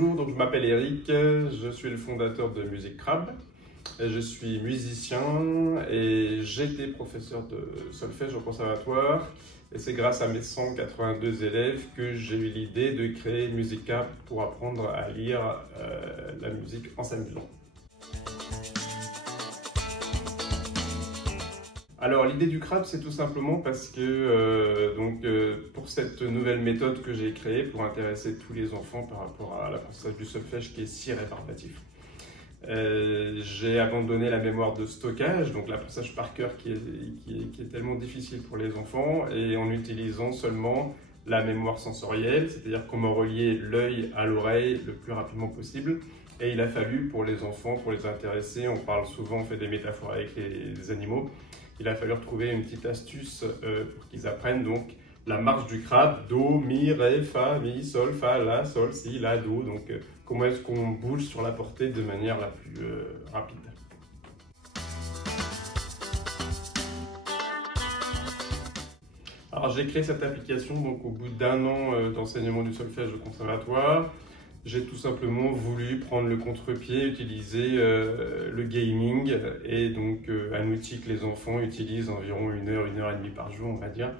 Bonjour, donc je m'appelle Eric, je suis le fondateur de Musique Crabe. Je suis musicien et j'ai été professeur de solfège au conservatoire. Et c'est grâce à mes 182 élèves que j'ai eu l'idée de créer Musique Crabe pour apprendre à lire la musique en s'amusant. Alors l'idée du crabe, c'est tout simplement parce que pour cette nouvelle méthode que j'ai créée pour intéresser tous les enfants par rapport à l'apprentissage du solfège qui est si rébarbatif, j'ai abandonné la mémoire de stockage, donc l'apprentissage par cœur qui est tellement difficile pour les enfants, et en utilisant seulement la mémoire sensorielle, c'est-à-dire comment relier l'œil à l'oreille le plus rapidement possible. Et il a fallu pour les enfants, pour les intéresser, on parle souvent, on fait des métaphores avec les animaux, il a fallu retrouver une petite astuce pour qu'ils apprennent donc la marche du crabe, do, mi, ré, fa, mi, sol, fa, la, sol, si, la, do. Donc comment est-ce qu'on bouge sur la portée de manière la plus rapide. Alors j'ai créé cette application donc au bout d'1 an d'enseignement du solfège au conservatoire. J'ai tout simplement voulu prendre le contre-pied, utiliser le gaming, et donc un outil que les enfants utilisent environ 1 heure, 1 heure et demie par jour, on va dire.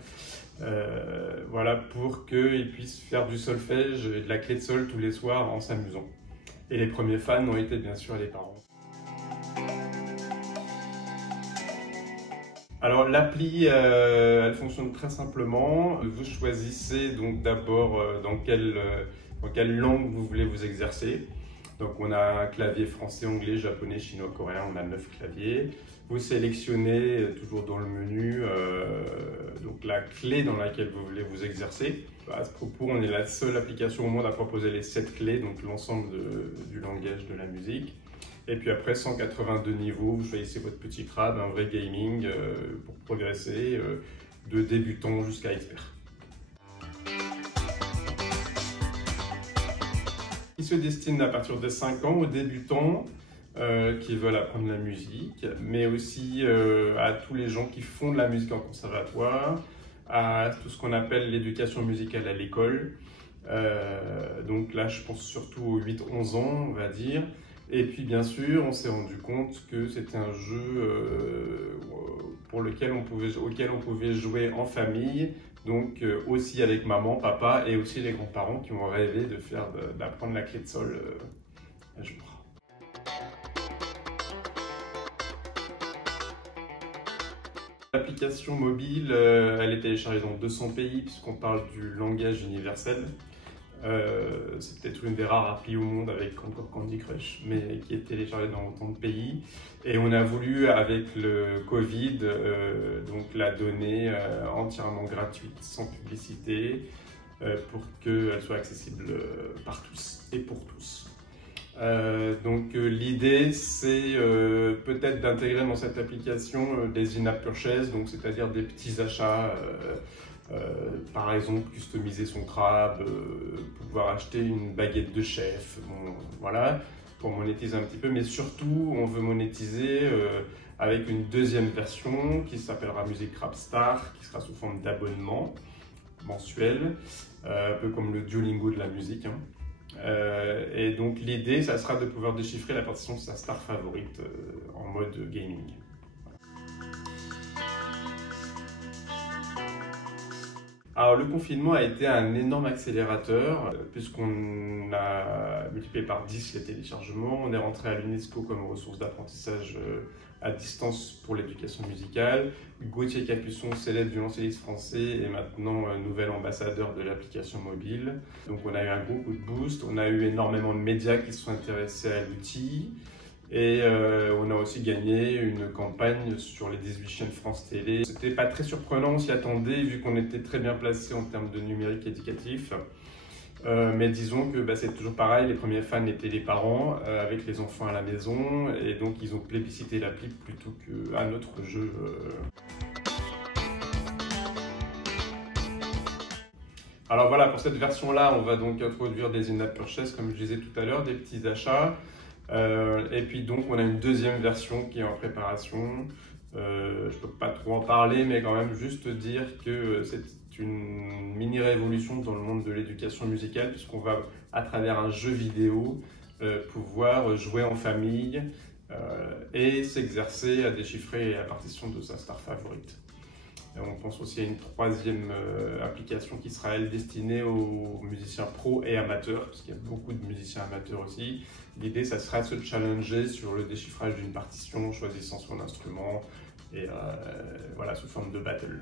Voilà, pour qu'ils puissent faire du solfège et de la clé de sol tous les soirs en s'amusant. Et les premiers fans ont été bien sûr les parents. Alors l'appli, elle fonctionne très simplement. Vous choisissez donc d'abord dans quelle langue vous voulez vous exercer. Donc on a un clavier français, anglais, japonais, chinois, coréen, on a 9 claviers. Vous sélectionnez toujours dans le menu donc la clé dans laquelle vous voulez vous exercer. À ce propos, on est la seule application au monde à proposer les 7 clés, donc l'ensemble du langage de la musique. Et puis après 182 niveaux, vous choisissez votre petit crabe, un vrai gaming pour progresser de débutant jusqu'à expert. Il se destine à partir de 5 ans aux débutants qui veulent apprendre la musique, mais aussi à tous les gens qui font de la musique en conservatoire, à tout ce qu'on appelle l'éducation musicale à l'école. Donc là, je pense surtout aux 8-11 ans, on va dire. Et puis bien sûr, on s'est rendu compte que c'était un jeu auquel on pouvait jouer en famille, donc aussi avec maman, papa et aussi les grands-parents qui ont rêvé d'apprendre la clé de sol un jour. L'application mobile, elle est téléchargée dans 200 pays puisqu'on parle du langage universel. C'est peut-être une des rares applis au monde avec encore Candy Crush, mais qui est téléchargée dans autant de pays. Et on a voulu, avec le Covid, donc la donner entièrement gratuite, sans publicité, pour qu'elle soit accessible par tous et pour tous. Donc l'idée, c'est peut-être d'intégrer dans cette application des in-app purchases, donc c'est-à-dire des petits achats. Par exemple, customiser son crabe, pouvoir acheter une baguette de chef, bon, voilà, pour monétiser un petit peu. Mais surtout, on veut monétiser avec une deuxième version qui s'appellera Musique Crabe Star, qui sera sous forme d'abonnement mensuel, un peu comme le Duolingo de la musique. Et donc l'idée, ça sera de pouvoir déchiffrer la partition de sa star favorite en mode gaming. Alors le confinement a été un énorme accélérateur puisqu'on a multiplié par 10 les téléchargements. On est rentré à l'UNESCO comme ressource d'apprentissage à distance pour l'éducation musicale. Gauthier Capuçon, célèbre violoncelliste français, est maintenant nouvel ambassadeur de l'application mobile. Donc on a eu un gros coup de boost, on a eu énormément de médias qui se sont intéressés à l'outil. Et on a aussi gagné une campagne sur les 18 chaînes France Télé. C'était pas très surprenant, on s'y attendait vu qu'on était très bien placé en termes de numérique éducatif. Mais disons que c'est toujours pareil, les premiers fans étaient les parents avec les enfants à la maison, et donc ils ont plébiscité l'appli plutôt qu'un autre jeu. Alors voilà, pour cette version-là, on va donc introduire des in-app purchases, comme je disais tout à l'heure, des petits achats. Et puis donc on a une deuxième version qui est en préparation Je peux pas trop en parler, mais quand même juste dire que c'est une mini-révolution dans le monde de l'éducation musicale, puisqu'on va, à travers un jeu vidéo, pouvoir jouer en famille et s'exercer à déchiffrer la partition de sa star favorite. Et on pense aussi à une troisième application qui sera, elle, destinée aux musiciens pros et amateurs, parce qu'il y a beaucoup de musiciens amateurs aussi. L'idée, ça sera de se challenger sur le déchiffrage d'une partition, choisissant son instrument, et voilà, sous forme de battle.